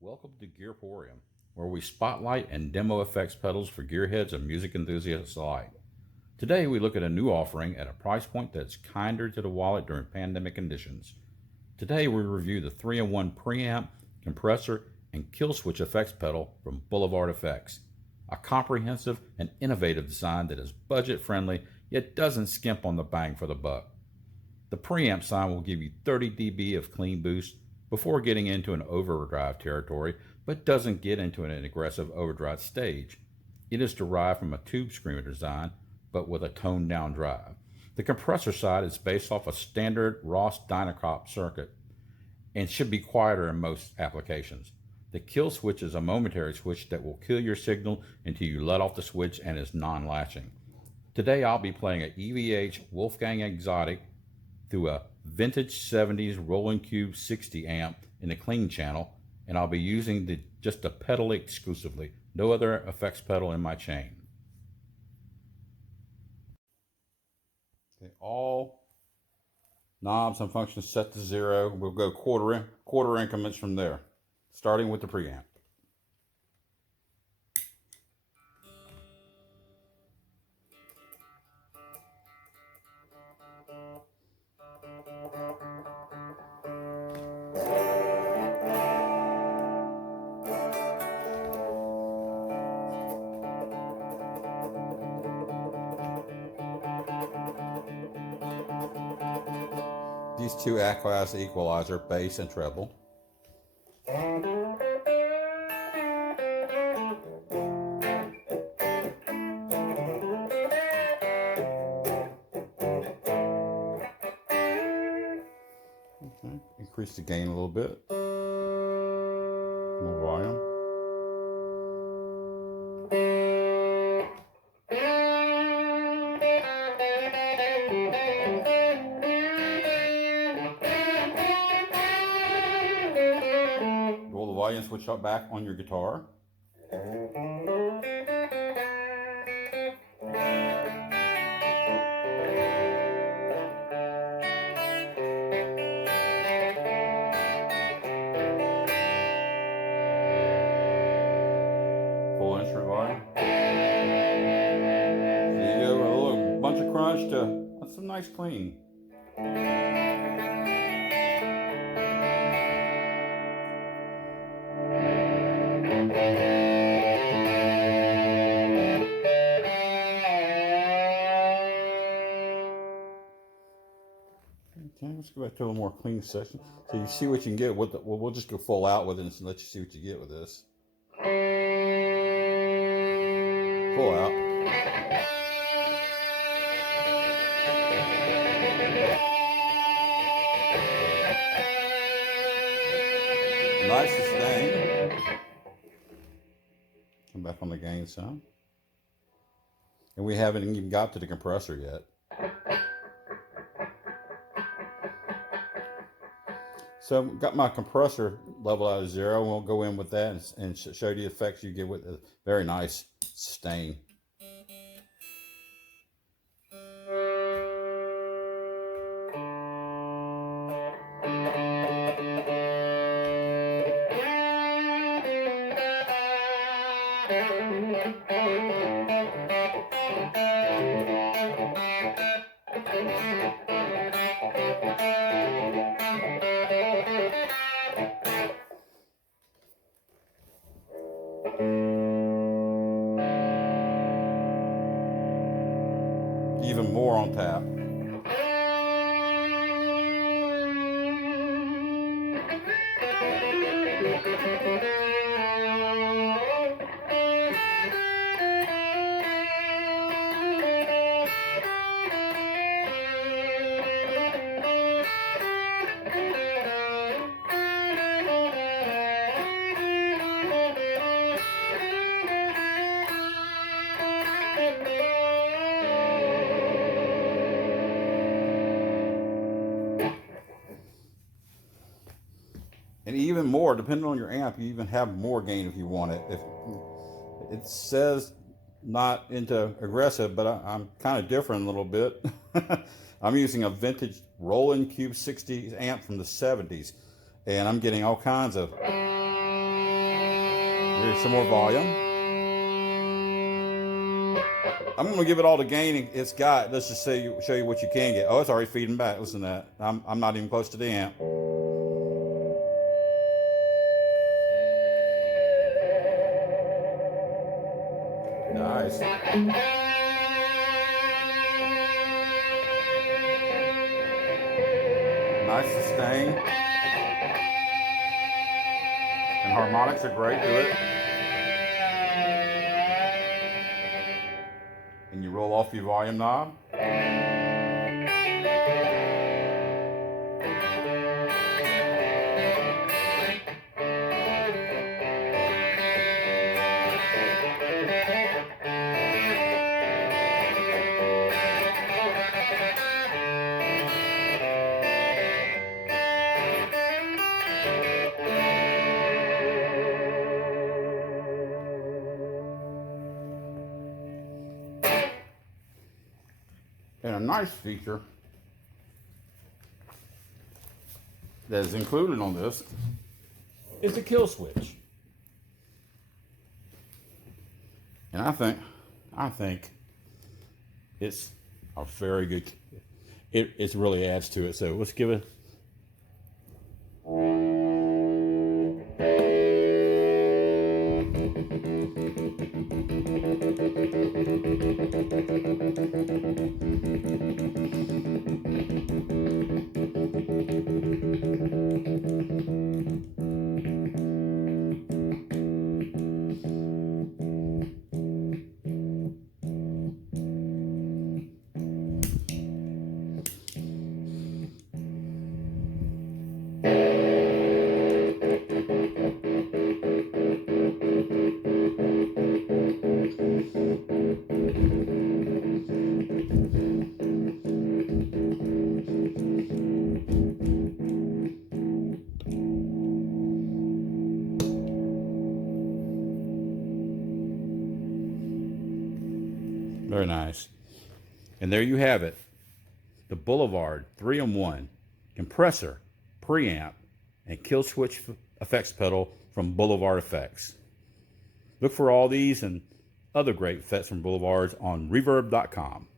Welcome to Gearporium, where we spotlight and demo effects pedals for gearheads and music enthusiasts alike. Today we look at a new offering at a price point that's kinder to the wallet during pandemic conditions. Today we review the 3-in-1 Preamp, Compressor, and Killswitch effects pedal from Boulevard Effects, a comprehensive and innovative design that is budget friendly yet doesn't skimp on the bang for the buck. The Preamp sign will give you 30 dB of clean boost before getting into an overdrive territory, but doesn't get into an aggressive overdrive stage. It is derived from a tube screamer design, but with a toned down drive. The compressor side is based off a standard Ross Dynacop circuit and should be quieter in most applications. The kill switch is a momentary switch that will kill your signal until you let off the switch and is non-latching. Today I'll be playing an EVH Wolfgang Exotic through a vintage 70s Roland Cube 60 amp in the clean channel, and I'll be using just the pedal exclusively, no other effects pedal in my chain. Okay, all knobs and functions set to 0. We'll go quarter increments from there, starting with the preamp. These two act as the equalizer, bass and treble. Okay. Increase the gain a little bit. More volume. Roll the volume switch up back on your guitar. Full instrument volume. There you go, a little bunch of crunch to that's some nice clean. Okay, let's go back to a more clean section. So you see what you can get with the, we'll just go full out with it and let you see what you get with this. Full out. Nice sustain. Come back on the gain some. And we haven't even got to the compressor yet. So I've got my compressor level out of 0. We'll go in with that and show you the effects you get with a very nice sustain. Even more on tap. And even more, depending on your amp, you even have more gain if you want it. If it says not into aggressive, but I'm kind of different a little bit. I'm using a vintage Roland Cube 60 amp from the 70s, and I'm getting all kinds of. Here's some more volume. I'm going to give it all the gain it's got. Let's just show you what you can get. Oh, it's already feeding back. Listen to that. I'm not even close to the amp. Nice. Nice sustain. And harmonics are great to it. And you roll off your volume knob. And a nice feature that is included on this is the Killswitch. And I think it's a very good, it really adds to it. So let's give it. Very nice. And there you have it. The Boulevard 3-in-1 compressor, preamp, and Killswitch effects pedal from Boulevard Effects. Look for all these and other great effects from Boulevards on reverb.com.